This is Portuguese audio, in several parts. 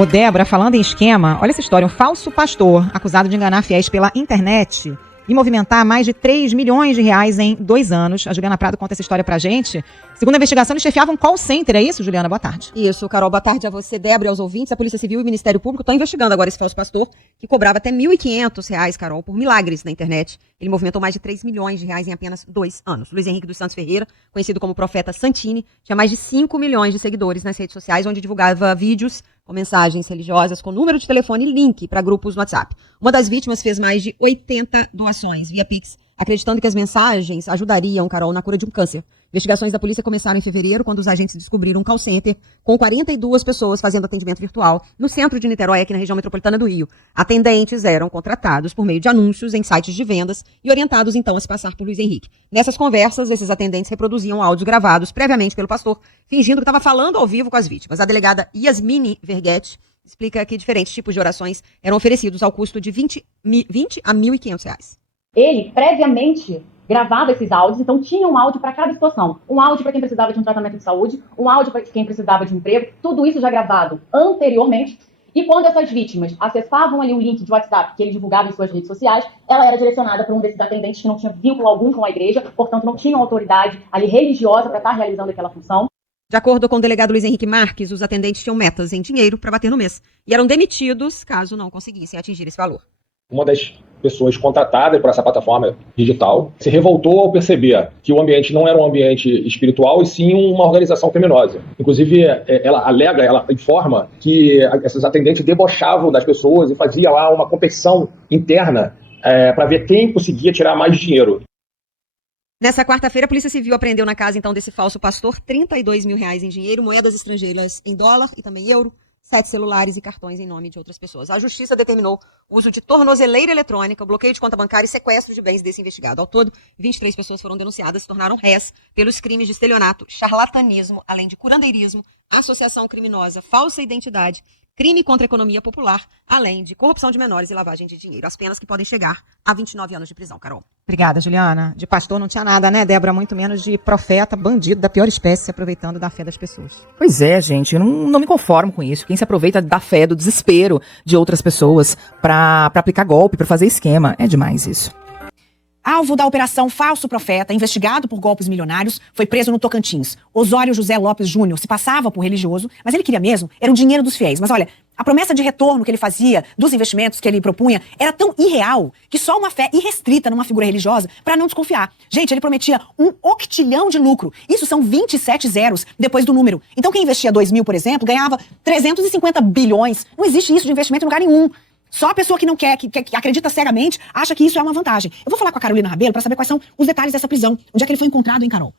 Ô Débora, falando em esquema, olha essa história. Um falso pastor acusado de enganar fiéis pela internet e movimentar mais de 3 milhões de reais em 2 anos. A Juliana Prado conta essa história pra gente. Segundo a investigação, ele chefiava um call center, é isso, Juliana? Boa tarde. Isso, Carol, boa tarde a você, Débora, e aos ouvintes. A Polícia Civil e o Ministério Público estão investigando agora esse falso pastor que cobrava até R$ 1.500, Carol, por milagres na internet. Ele movimentou mais de 3 milhões de reais em apenas 2 anos. Luiz Henrique dos Santos Ferreira, conhecido como Profeta Santini, tinha mais de 5 milhões de seguidores nas redes sociais, onde divulgava vídeos com mensagens religiosas, com número de telefone e link para grupos no WhatsApp. Uma das vítimas fez mais de 80 doações via Pix, acreditando que as mensagens ajudariam, Carol, na cura de um câncer. Investigações da polícia começaram em fevereiro, quando os agentes descobriram um call center com 42 pessoas fazendo atendimento virtual no centro de Niterói, aqui na região metropolitana do Rio. Atendentes eram contratados por meio de anúncios em sites de vendas e orientados, então, a se passar por Luiz Henrique. Nessas conversas, esses atendentes reproduziam áudios gravados previamente pelo pastor, fingindo que estava falando ao vivo com as vítimas. A delegada Yasmine Verguete explica que diferentes tipos de orações eram oferecidos ao custo de 20 a R$ 1.500. Ele, previamente, gravava esses áudios, então tinha um áudio para cada situação. Um áudio para quem precisava de um tratamento de saúde, um áudio para quem precisava de um emprego, tudo isso já gravado anteriormente. E quando essas vítimas acessavam ali o link de WhatsApp que ele divulgava em suas redes sociais, ela era direcionada para um desses atendentes que não tinha vínculo algum com a igreja, portanto não tinham autoridade ali religiosa para estar realizando aquela função. De acordo com o delegado Luiz Henrique Marques, os atendentes tinham metas em dinheiro para bater no mês e eram demitidos caso não conseguissem atingir esse valor. Uma das pessoas contratadas por essa plataforma digital se revoltou ao perceber que o ambiente não era um ambiente espiritual e sim uma organização criminosa. Inclusive, ela informa que esses atendentes debochavam das pessoas e fazia lá uma competição interna para ver quem conseguia tirar mais dinheiro. Nessa quarta-feira, a Polícia Civil apreendeu na casa, então, desse falso pastor R$ 32 mil em dinheiro, moedas estrangeiras em dólar e também euro, 7 celulares e cartões em nome de outras pessoas. A Justiça determinou o uso de tornozeleira eletrônica, o bloqueio de conta bancária e sequestro de bens desse investigado. Ao todo, 23 pessoas foram denunciadas e se tornaram réis pelos crimes de estelionato, charlatanismo, além de curandeirismo, associação criminosa, falsa identidade, crime contra a economia popular, além de corrupção de menores e lavagem de dinheiro. As penas que podem chegar a 29 anos de prisão, Carol. Obrigada, Juliana. De pastor não tinha nada, né, Débora? Muito menos de profeta, bandido da pior espécie, se aproveitando da fé das pessoas. Pois é, gente, eu não me conformo com isso. Quem se aproveita da fé, do desespero de outras pessoas pra aplicar golpe, pra fazer esquema, é demais isso. Alvo da Operação Falso Profeta, investigado por golpes milionários, foi preso no Tocantins. Osório José Lopes Júnior se passava por religioso, mas ele queria mesmo, era o dinheiro dos fiéis. Mas olha, a promessa de retorno que ele fazia dos investimentos que ele propunha era tão irreal que só uma fé irrestrita numa figura religiosa para não desconfiar. Gente, ele prometia um octilhão de lucro. Isso são 27 zeros depois do número. Então quem investia 2 mil, por exemplo, ganhava 350 bilhões. Não existe isso de investimento em lugar nenhum. Só a pessoa que não quer, que acredita cegamente, acha que isso é uma vantagem. Eu vou falar com a Carolina Rabelo para saber quais são os detalhes dessa prisão. Onde é que ele foi encontrado, hein, Carol?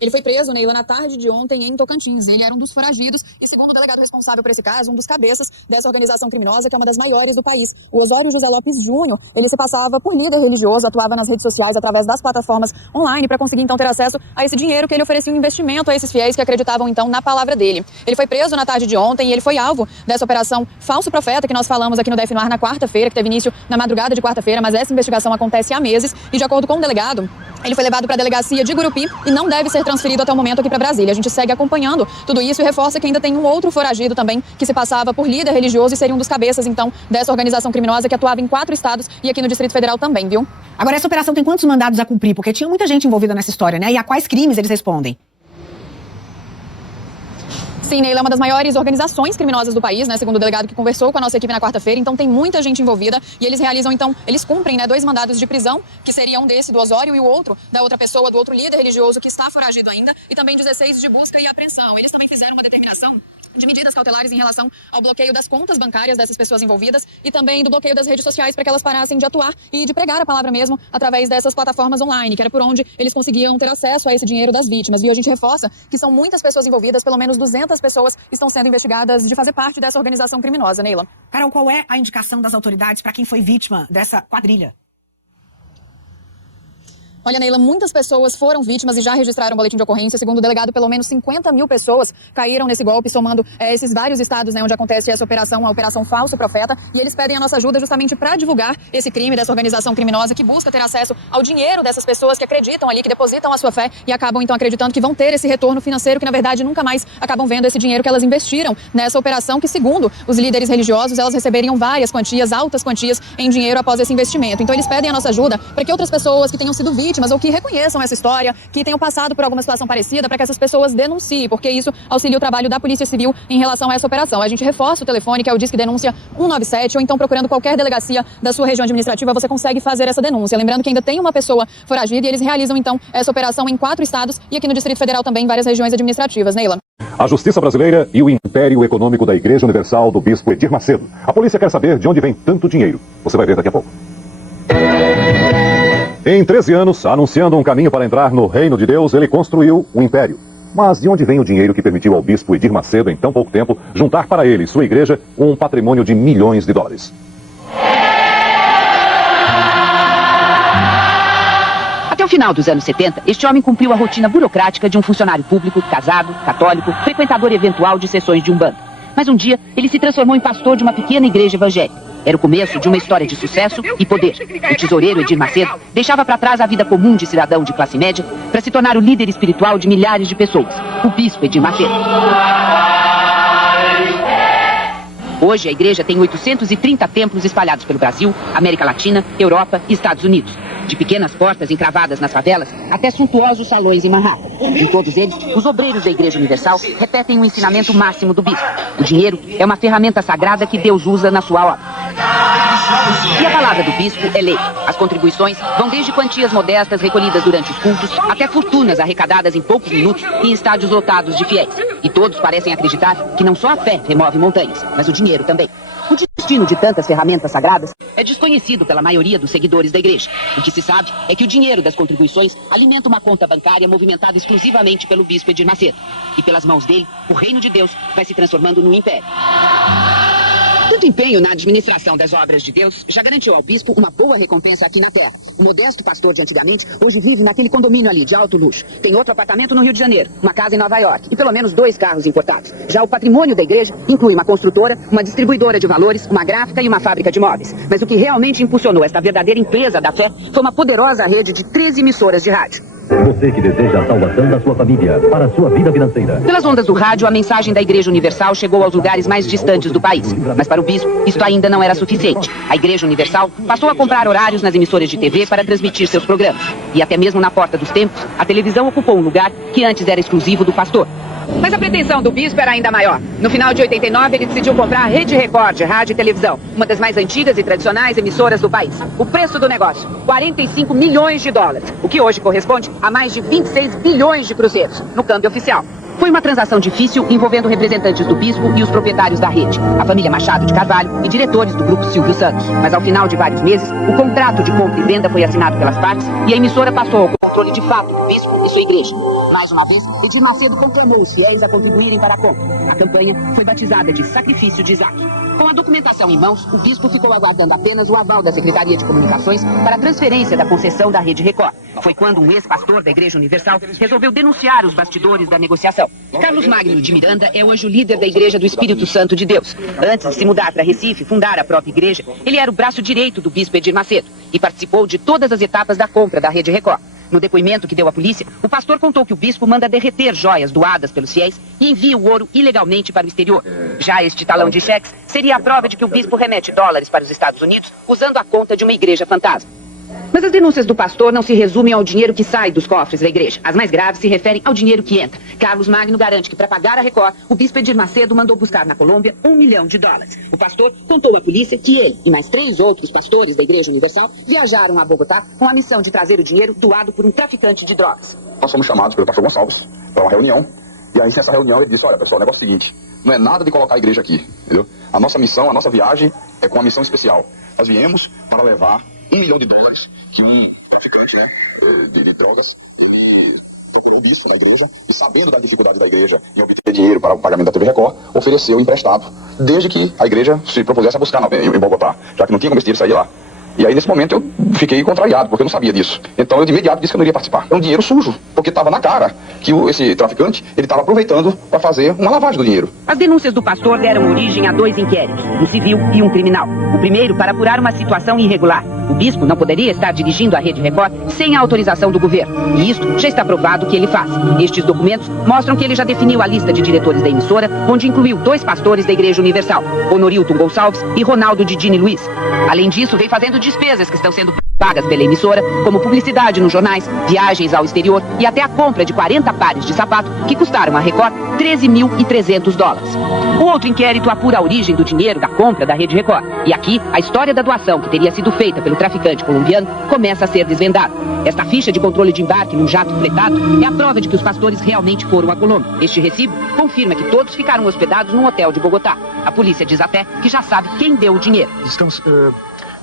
Ele foi preso, Neila, na tarde de ontem em Tocantins. Ele era um dos foragidos e, segundo o delegado responsável por esse caso, um dos cabeças dessa organização criminosa, que é uma das maiores do país. O Osório José Lopes Júnior, ele se passava por líder religioso, atuava nas redes sociais através das plataformas online para conseguir, então, ter acesso a esse dinheiro que ele oferecia um investimento a esses fiéis que acreditavam, então, na palavra dele. Ele foi preso na tarde de ontem e ele foi alvo dessa operação Falso Profeta, que nós falamos aqui no DF no Ar na quarta-feira, que teve início na madrugada de quarta-feira, mas essa investigação acontece há meses e, de acordo com o delegado, ele foi levado para a delegacia de Gurupi e não deve ser transferido até o momento aqui para Brasília. A gente segue acompanhando tudo isso e reforça que ainda tem um outro foragido também que se passava por líder religioso e seria um dos cabeças, então, dessa organização criminosa que atuava em 4 estados e aqui no Distrito Federal também, viu? Agora, essa operação tem quantos mandados a cumprir? Porque tinha muita gente envolvida nessa história, né? E a quais crimes eles respondem? Sim, Neila, é uma das maiores organizações criminosas do país, né? Segundo o delegado que conversou com a nossa equipe na quarta-feira. Então tem muita gente envolvida e eles realizam, então, eles cumprem, né, 2 mandados de prisão, que seria um desse do Osório e o outro da outra pessoa, do outro líder religioso que está foragido ainda, e também 16 de busca e apreensão. Eles também fizeram uma determinação de medidas cautelares em relação ao bloqueio das contas bancárias dessas pessoas envolvidas e também do bloqueio das redes sociais para que elas parassem de atuar e de pregar a palavra mesmo através dessas plataformas online, que era por onde eles conseguiam ter acesso a esse dinheiro das vítimas. E a gente reforça que são muitas pessoas envolvidas, pelo menos 200 pessoas estão sendo investigadas de fazer parte dessa organização criminosa, Neila. Carol, qual é a indicação das autoridades para quem foi vítima dessa quadrilha? Olha, Neila, muitas pessoas foram vítimas e já registraram um boletim de ocorrência. Segundo o delegado, pelo menos 50 mil pessoas caíram nesse golpe, somando esses vários estados, né, onde acontece essa operação, a Operação Falso Profeta. E eles pedem a nossa ajuda justamente para divulgar esse crime dessa organização criminosa que busca ter acesso ao dinheiro dessas pessoas que acreditam ali, que depositam a sua fé e acabam então acreditando que vão ter esse retorno financeiro, que na verdade nunca mais acabam vendo esse dinheiro que elas investiram nessa operação, que segundo os líderes religiosos, elas receberiam várias quantias, altas quantias em dinheiro após esse investimento. Então eles pedem a nossa ajuda para que outras pessoas que tenham sido vítimas ou que reconheçam essa história, que tenham passado por alguma situação parecida, para que essas pessoas denunciem, porque isso auxilia o trabalho da Polícia Civil em relação a essa operação. A gente reforça o telefone, que é o Disque Denúncia 197, ou então procurando qualquer delegacia da sua região administrativa, você consegue fazer essa denúncia. Lembrando que ainda tem uma pessoa foragida e eles realizam então essa operação em 4 estados e aqui no Distrito Federal também em várias regiões administrativas. Neila. A Justiça Brasileira e o Império Econômico da Igreja Universal do Bispo Edir Macedo. A polícia quer saber de onde vem tanto dinheiro. Você vai ver daqui a pouco. Em 13 anos, anunciando um caminho para entrar no reino de Deus, ele construiu um império. Mas de onde vem o dinheiro que permitiu ao bispo Edir Macedo, em tão pouco tempo, juntar para ele e sua igreja um patrimônio de milhões de dólares? Até o final dos anos 70, este homem cumpriu a rotina burocrática de um funcionário público, casado, católico, frequentador eventual de sessões de Umbanda. Mas um dia, ele se transformou em pastor de uma pequena igreja evangélica. Era o começo de uma história de sucesso e poder. O tesoureiro Edir Macedo deixava para trás a vida comum de cidadão de classe média para se tornar o líder espiritual de milhares de pessoas, o bispo Edir Macedo. Hoje, a igreja tem 830 templos espalhados pelo Brasil, América Latina, Europa e Estados Unidos. De pequenas portas encravadas nas favelas até suntuosos salões em Manhattan. Em todos eles, os obreiros da Igreja Universal repetem o ensinamento máximo do bispo. O dinheiro é uma ferramenta sagrada que Deus usa na sua obra. E a palavra do bispo é lei. As contribuições vão desde quantias modestas recolhidas durante os cultos até fortunas arrecadadas em poucos minutos em estádios lotados de fiéis. E todos parecem acreditar que não só a fé remove montanhas, mas o dinheiro também. O destino de tantas ferramentas sagradas é desconhecido pela maioria dos seguidores da igreja. O que se sabe é que o dinheiro das contribuições alimenta uma conta bancária movimentada exclusivamente pelo bispo Edir Macedo. E pelas mãos dele, o reino de Deus vai se transformando num império. Tanto empenho na administração das obras de Deus já garantiu ao bispo uma boa recompensa aqui na terra. O modesto pastor de antigamente hoje vive naquele condomínio ali de alto luxo. Tem outro apartamento no Rio de Janeiro, uma casa em Nova York e pelo menos 2 carros importados. Já o patrimônio da igreja inclui uma construtora, uma distribuidora de valores, uma gráfica e uma fábrica de móveis. Mas o que realmente impulsionou esta verdadeira empresa da fé foi uma poderosa rede de 13 emissoras de rádio. Você que deseja a salvação da sua família, para a sua vida financeira. Pelas ondas do rádio, a mensagem da Igreja Universal chegou aos lugares mais distantes do país. Mas para o bispo, isto ainda não era suficiente. A Igreja Universal passou a comprar horários nas emissoras de TV para transmitir seus programas. E até mesmo na porta dos templos, a televisão ocupou um lugar que antes era exclusivo do pastor. Mas a pretensão do bispo era ainda maior. No final de 89, ele decidiu comprar a Rede Record de rádio e televisão, uma das mais antigas e tradicionais emissoras do país. O preço do negócio, 45 milhões de dólares, o que hoje corresponde a mais de 26 bilhões de cruzeiros, no câmbio oficial. Foi uma transação difícil envolvendo representantes do bispo e os proprietários da rede, a família Machado de Carvalho e diretores do grupo Silvio Santos. Mas ao final de vários meses, o contrato de compra e venda foi assinado pelas partes e a emissora passou ao controle de fato do bispo e sua igreja. Mais uma vez, Edir Macedo conclamou os fiéis a contribuírem para a compra. A campanha foi batizada de Sacrifício de Isaac. Com a documentação em mãos, o bispo ficou aguardando apenas o aval da Secretaria de Comunicações para a transferência da concessão da Rede Record. Foi quando um ex-pastor da Igreja Universal resolveu denunciar os bastidores da negociação. Carlos Magno de Miranda é o anjo líder da Igreja do Espírito Santo de Deus. Antes de se mudar para Recife e fundar a própria igreja, ele era o braço direito do bispo Edir Macedo e participou de todas as etapas da compra da Rede Record. No depoimento que deu à polícia, o pastor contou que o bispo manda derreter joias doadas pelos fiéis e envia o ouro ilegalmente para o exterior. Já este talão de cheques seria a prova de que o bispo remete dólares para os Estados Unidos usando a conta de uma igreja fantasma. Mas as denúncias do pastor não se resumem ao dinheiro que sai dos cofres da igreja. As mais graves se referem ao dinheiro que entra. Carlos Magno garante que para pagar a Record, o bispo Edir Macedo mandou buscar na Colômbia $1 milhão. O pastor contou à polícia que ele e mais 3 outros pastores da Igreja Universal viajaram a Bogotá com a missão de trazer o dinheiro doado por um traficante de drogas. Nós fomos chamados pelo pastor Gonçalves para uma reunião. E aí nessa reunião ele disse, olha pessoal, o negócio é o seguinte, não é nada de colocar a igreja aqui, entendeu? A nossa missão, a nossa viagem é com uma missão especial. Nós viemos para levar $1 milhão que um traficante, né, de drogas e procurou o bispo da igreja e, sabendo da dificuldade da igreja em obter dinheiro para o pagamento da TV Record, ofereceu emprestado, desde que a igreja se propusesse a buscar em Bogotá, já que não tinha como esse dinheiro sair lá. E aí, nesse momento, eu fiquei contrariado, porque eu não sabia disso. Então, eu de imediato disse que eu não iria participar. É um dinheiro sujo, porque estava na cara que esse traficante, ele estava aproveitando para fazer uma lavagem do dinheiro. As denúncias do pastor deram origem a 2 inquéritos, um civil e um criminal. O primeiro para apurar uma situação irregular. O bispo não poderia estar dirigindo a Rede Record sem a autorização do governo. E isto já está provado que ele faz. Estes documentos mostram que ele já definiu a lista de diretores da emissora, onde incluiu 2 pastores da Igreja Universal, Honorilton Gonçalves e Ronaldo Didini Luiz. Além disso, vem fazendo despesas que estão sendo pagas pela emissora, como publicidade nos jornais, viagens ao exterior e até a compra de 40 pares de sapato que custaram à Record $13.300. O outro inquérito apura a origem do dinheiro da compra da Rede Record. E aqui, a história da doação que teria sido feita pelo traficante colombiano começa a ser desvendada. Esta ficha de controle de embarque num jato fretado é a prova de que os pastores realmente foram à Colômbia. Este recibo confirma que todos ficaram hospedados num hotel de Bogotá. A polícia diz até que já sabe quem deu o dinheiro. Estamos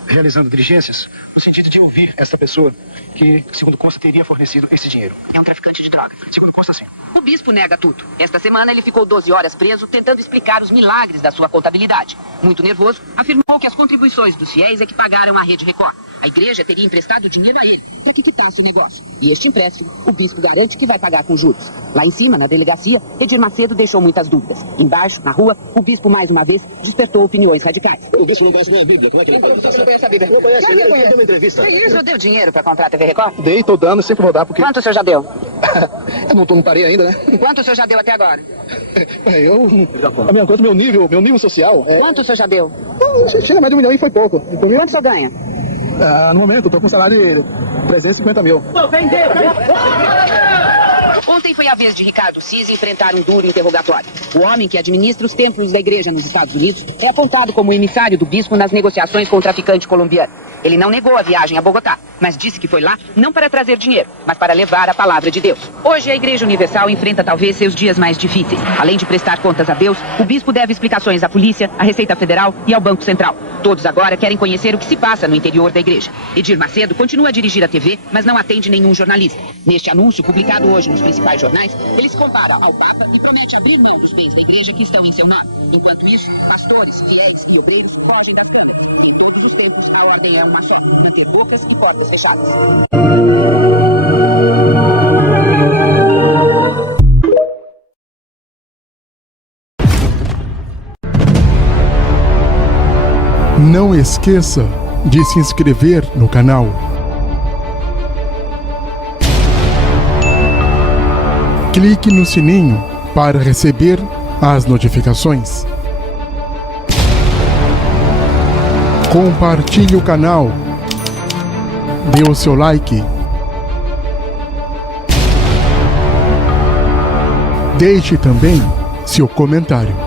realizando diligências no sentido de ouvir esta pessoa que, segundo consta, teria fornecido esse dinheiro. É um traficante de drogas. Segundo consta, sim. O bispo nega tudo. Esta semana ele ficou 12 horas preso tentando explicar os milagres da sua contabilidade. Muito nervoso, afirmou que as contribuições dos fiéis é que pagaram a Rede Record. A igreja teria emprestado dinheiro a ele para que quitasse o negócio. E este empréstimo, o bispo garante que vai pagar com juros. Lá em cima, na delegacia, Edir Macedo deixou muitas dúvidas. Embaixo, na rua, o bispo mais uma vez despertou opiniões radicais. O bispo não conhece nem a Bíblia. Como é que ele vai Você não conhece a Bíblia? Não conhece, ele deu uma entrevista. O senhor deu dinheiro para comprar a TV Record? Dei, tô dando, sempre vou dar, porque... Quanto o senhor já deu? Eu não parei ainda, né? Quanto o senhor já deu até agora? A minha conta, meu nível social... Quanto o senhor já deu? Chega mais de 1 milhão e foi pouco. Quanto o senhor ganha? No momento, eu tô com um salário de 350 mil. Ontem foi a vez de Ricardo Cis enfrentar um duro interrogatório. O homem que administra os templos da igreja nos Estados Unidos é apontado como emissário do bispo nas negociações com o traficante colombiano. Ele não negou a viagem a Bogotá, mas disse que foi lá não para trazer dinheiro, mas para levar a palavra de Deus. Hoje a Igreja Universal enfrenta talvez seus dias mais difíceis. Além de prestar contas a Deus, o bispo deve explicações à polícia, à Receita Federal e ao Banco Central. Todos agora querem conhecer o que se passa no interior da igreja. Edir Macedo continua a dirigir a TV, mas não atende nenhum jornalista. Neste anúncio, publicado hoje nos principais jornais, ele se compara ao Papa e promete abrir mão dos bens da igreja que estão em seu nome. Enquanto isso, pastores, fiéis e obreiros fogem das câmeras. Em todos os tempos, a ordem é uma fé: manter bocas e portas fechadas. Não esqueça de se inscrever no canal. Clique no sininho para receber as notificações. Compartilhe o canal. Dê o seu like. Deixe também seu comentário.